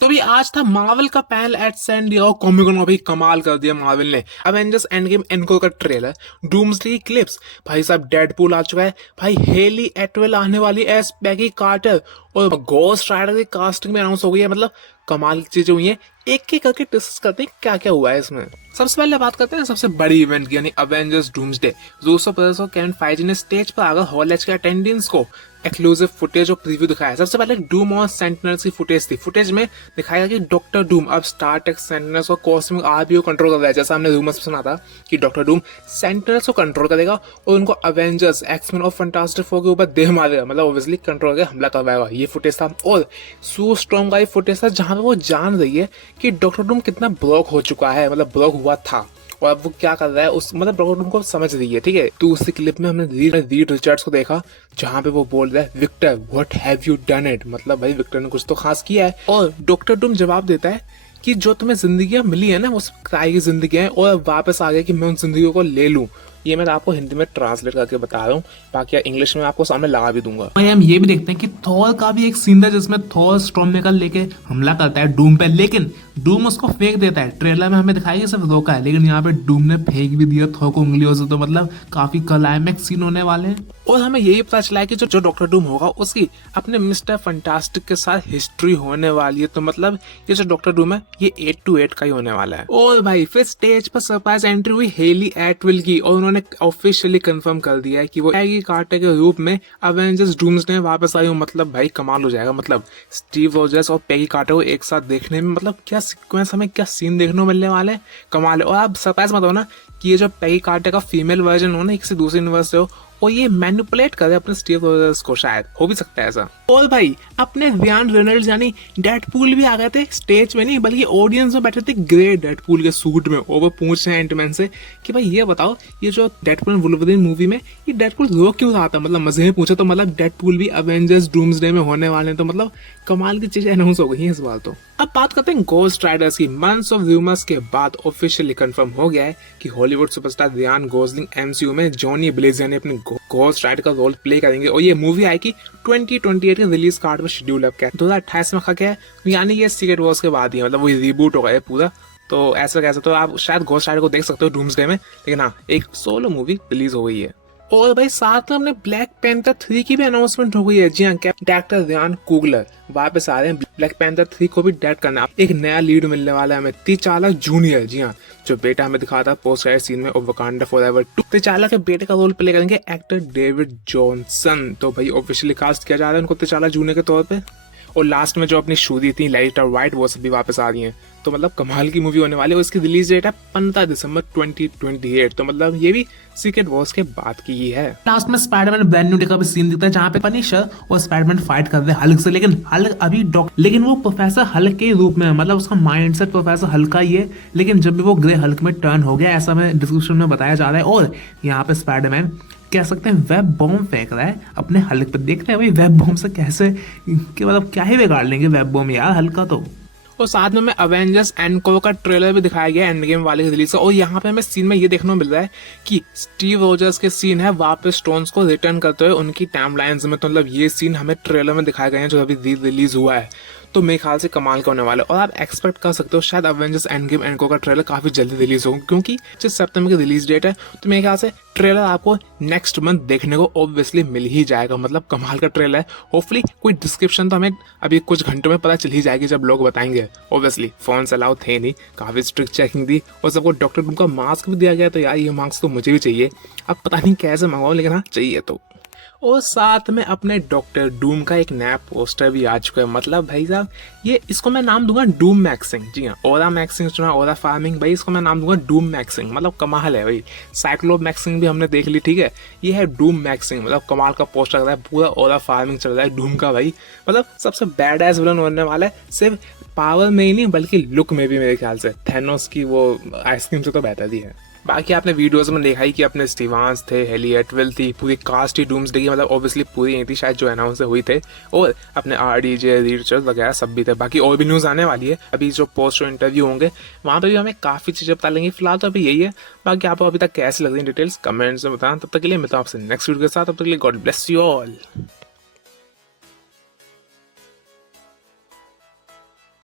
तो भी आज था मार्वल का panel at San Diego Comic Con में। भाई कमाल कर दिया मार्वल ने। अवेंजर्स एंड गेम एनको का ट्रेलर, डूम्सडे क्लिप्स, भाई साहब डेडपूल आ चुका है, भाई हेली एटवेल आने वाली एस पैगी कार्टर और घोस्ट राइडर की कास्टिंग में अनाउंस हो गई है। मतलब कमाल की चीजें हुई हैं। एक एक करके डिस्कस करते हैं क्या क्या हुआ है इसमें। सबसे पहले बात करते हैं सबसे बड़ी इवेंट की, यानी अवेंजर्स डूम्सडे। रूसो ब्रदर्स और केविन फेइजी ने स्टेज पर आकर हॉल एच के अटेंडेंट्स को एक्सक्लूसिव फुटेज और प्रीव्यू दिखाया। सबसे पहले डूम और सेंटिनल्स की फुटेज थी। फुटेज में दिखाया कि डॉक्टर डूम अब स्टार ट्रेक सेंटिनल्स और कॉस्मिक आरपीओ कंट्रोल कर रहा है। जैसा हमने रूमर्स में सुना था कि डॉक्टर डूम सेंटिनल्स को कंट्रोल करेगा और उनको अवेंजर्स, एक्समैन और फैंटास्टिक फोर के ऊपर देह मारेगा, मतलब ऑब्वियसली कंट्रोल करके हमला करवाएगा। ये फुटेज था। और सू स्ट्रॉन्ग का ये फुटेज था जहां पे वो जान रही है कि डॉक्टर डूम कितना ब्लॉक हो चुका है, मतलब ब्लॉक हुआ था और अब वो क्या कर रहा है उस, मतलब डॉक्टर डूम को समझ रही है। ठीक है, तो उसी क्लिप में हमने रीड रिचर्ड्स को देखा जहां पे वो बोल रहा है, Victor what have you done it, मतलब भाई विक्टर ने कुछ तो खास किया है। और डॉक्टर डूम जवाब देता है कि जो तुम्हें जिंदगियां मिली है ना वो सब किराए की जिंदगी है और वापस आ गया कि मैं उन जिंदगियों को ले लूं। ये मैं आपको हिंदी में ट्रांसलेट करके बता रहा हूँ, बाकी इंग्लिश में आपको सामने लगा भी दूंगा। भाई हम ये भी देखते हैं कि थॉर का भी एक सीन था जिसमें थॉर स्टॉर्ममेकर लेके हमला करता है डूम पे, लेकिन डूम उसको फेंक देता है। ट्रेलर में हमें दिखाया कि सिर्फ रोका है, लेकिन यहाँ पे डूम ने फेंक भी दिया थॉर को उंगलियों से। तो मतलब काफी क्लाइमैक्स सीन होने वाले हैं। और हमें यही पता चला है कि जो डॉक्टर डूम होगा उसकी अपने मिस्टर फंटास्टिक के साथ हिस्ट्री होने वाली है। तो मतलब ये जो डॉक्टर डूम है ये 8-8 का ही होने वाला है। और भाई फिर स्टेज पर सरप्राइज एंट्री हुई हेली एटविल की और उन्होंने ऑफिशियली कंफर्म कर दिया है कि वो पैगी कार्टर के रूप में अवेंजर्स डूम्सडे में वापस आई हूँ। मतलब भाई कमाल हो जाएगा। मतलब स्टीव रोजर्स और पैगी कार्टर को एक साथ देखने में मतलब क्या सीक्वेंस, हमें क्या सीन देखने को मिलने वाले हैं, कमाल है। और आप सरप्राइज मत हो ना कि ये जो पैगी कार्टर का फीमेल वर्जन हो ना किसी दूसरे यूनिवर्स से हो और ये मैनिपुलेट करे अपने स्टीव रोजर्स को, शायद हो भी सकता है ऐसा। और भाई अपने रियान रेनॉल्ड्स यानी डेडपूल भी आ गए थे, स्टेज में नहीं बल्कि ऑडियंस में बैठे थे ग्रे डेडपूल के सूट में। और वो पूछ रहे हैं एंटमैन से कि भाई ये बताओ ये जो डेडपूल वुल्वरीन मूवी में ये डेडपूल रो क्यों रहा था, मतलब मजे में पूछा। तो मतलब डेडपूल भी अवेंजर्स डूम्सडे में होने वाले हैं। तो मतलब कमाल की चीजें अनाउंस हो गई हैं इस बार। तो अब बात करते हैं घोस्ट राइडर्स की। मंथ्स ऑफ रूमर्स के बाद ऑफिशियली कंफर्म हो गया है कि Hollywood superstar Ryan Gosling MCU में जॉनी ब्लेज यानी अपने घोस्ट राइडर का रोल प्ले करेंगे। और ये मूवी आएगी 2028 के रिलीज कार्ड में शेड्यूल अब क्या 2028 में रखा गया है, यानी ये सीक्रेट वॉर्स के बाद ही मतलब वो रिबूट होगा ये पूरा। तो ऐसा कैसा तो आप शायद घोस्ट राइडर को देख सकते हो डूम्सडे में, लेकिन हाँ एक सोलो मूवी रिलीज हो गई है। और भाई साथ में हमने ब्लैक पैंथर 3 की भी अनाउंसमेंट हो गई है। जी हाँ, डायरेक्टर रियान कुगलर वापस आ रहे हैं ब्लैक पैंथर 3 को भी डायरेक्ट करना। एक नया लीड मिलने वाला है हमें, तिचाला जूनियर। जी हाँ, जो बेटा हमें दिखा था पोस्ट क्रेडिट सीन में वकांडा फॉरएवर 2, तिचाला के बेटे का रोल प्ले करेंगे एक्टर डेविड जॉनसन। तो भाई ऑफिशियली कास्ट किया जा रहा है उनको तिचाला जूनियर के तौर पे। और लास्ट में जो अपनी शूदी थी लाइट और वाइट वो सब भी वापस आ रही हैं। तो मतलब कमाल की मूवी होने वाली है। और इसकी रिलीज डेट है 15 दिसंबर 2028। तो मतलब ये भी सीक्रेट वॉर्स के बाद की ही है। लास्ट में स्पाइडरमैन ब्रांड न्यू डे का भी सीन दिखता है जहाँ पे पनिशर और स्पाइडरमैन फाइट कर रहे हैं हल्क से, लेकिन हल्क अभी लेकिन वो प्रोफेसर हल्क के रूप में है, मतलब उसका माइंडसेट प्रोफेसर हल्क का ही है। लेकिन जब भी वो ग्रे हल्क में टर्न हो गया ऐसा हमें डिस्क्रिप्शन में बताया जा रहा है। और यहाँ पे स्पाइडरमैन कह सकते हैं वेब बॉम्ब फेंक रहा है अपने हल्क पे। देखते हैं भाई वेब बॉम्ब से कैसे कि मतलब क्या ही बिगाड़ लेंगे वेब बॉम्ब यार हल्क का। तो और साथ में हमें अवेंजर्स एंडको का ट्रेलर भी दिखाया गया एंड गेम वाले की रिलीज का। और यहाँ पे हमें सीन में ये देखने को मिल रहा है कि स्टीव रोजर्स के सीन है वापस स्टोन्स को रिटर्न करते हुए उनकी टाइमलाइंस में। तो मतलब ये सीन हमें ट्रेलर में दिखाए गए हैं जो अभी रिलीज हुआ है। तो मेरे ख्याल से कमाल का होने वाला है। और आप एक्सपेक्ट कर सकते हो शायद अवेंजर्स एंड गेम एंडको का ट्रेलर काफी जल्दी रिलीज हो, क्योंकि 6 सितंबर की रिलीज डेट है। तो मेरे ख्याल से ट्रेलर आपको नेक्स्ट मंथ देखने को ऑब्वियसली मिल ही जाएगा। मतलब कमाल का ट्रेलर है। होपफुली कोई डिस्क्रिप्शन तो हमें अभी कुछ घंटों में पता चल ही जाएगी जब लोग बताएंगे। ऑब्वियसली फोन से अलाउ थे नहीं, काफी स्ट्रिक्ट चेकिंग थी और सबको डॉक्टर डूम का मास्क भी दिया गया। तो यार ये मास्क तो मुझे भी चाहिए। अब पता नहीं कैसे मंगवाओ, लेकिन हाँ चाहिए तो। और साथ में अपने डॉक्टर डूम का एक नया पोस्टर भी आ चुका है। मतलब भाई साहब ये इसको मैं नाम दूंगा डूम मैक्सिंग। जी हाँ, ओरा मैक्सिंग सुना, ओरा फार्मिंग, भाई इसको मैं नाम दूंगा डूम मैक्सिंग। मतलब कमाल है भाई। साइक्लोप मैक्सिंग भी हमने देख ली, ठीक है, ये है डूम मैक्सिंग। मतलब कमाल का पोस्टर लग रहा है, पूरा ओरा फार्मिंग चल रहा है डूम का भाई। मतलब सबसे बैड एस विलन होने वाला है, सिर्फ पावर में ही नहीं बल्कि लुक में भी। मेरे ख्याल से थैनोस की वो आइसक्रीम से तो बेहतर ही है। बाकी आपने वीडियोस में देखा ही कि अपने स्टीवांस थे, हेली एटवेल थी, पूरी कास्ट ही डूम्सडे की मतलब ऑब्वियसली पूरी नहीं थी शायद जो अनाउंस हुई थे। और अपने RDJ रिचर्ड वगैरह सब भी थे। बाकी और भी न्यूज़ आने वाली है अभी जो पोस्ट इंटरव्यू होंगे वहाँ पे भी हमें काफ़ी चीज़ें पता लेंगी। फिलहाल तो अभी यही है। बाकी आपको अभी तक कैसे लग रही है डिटेल्स कमेंट्स में बताना। तब तक के लिए मिलता हूँ आपसे नेक्स्ट वीडियो के साथ। तब तक के लिए गॉड ब्लेस यू ऑल।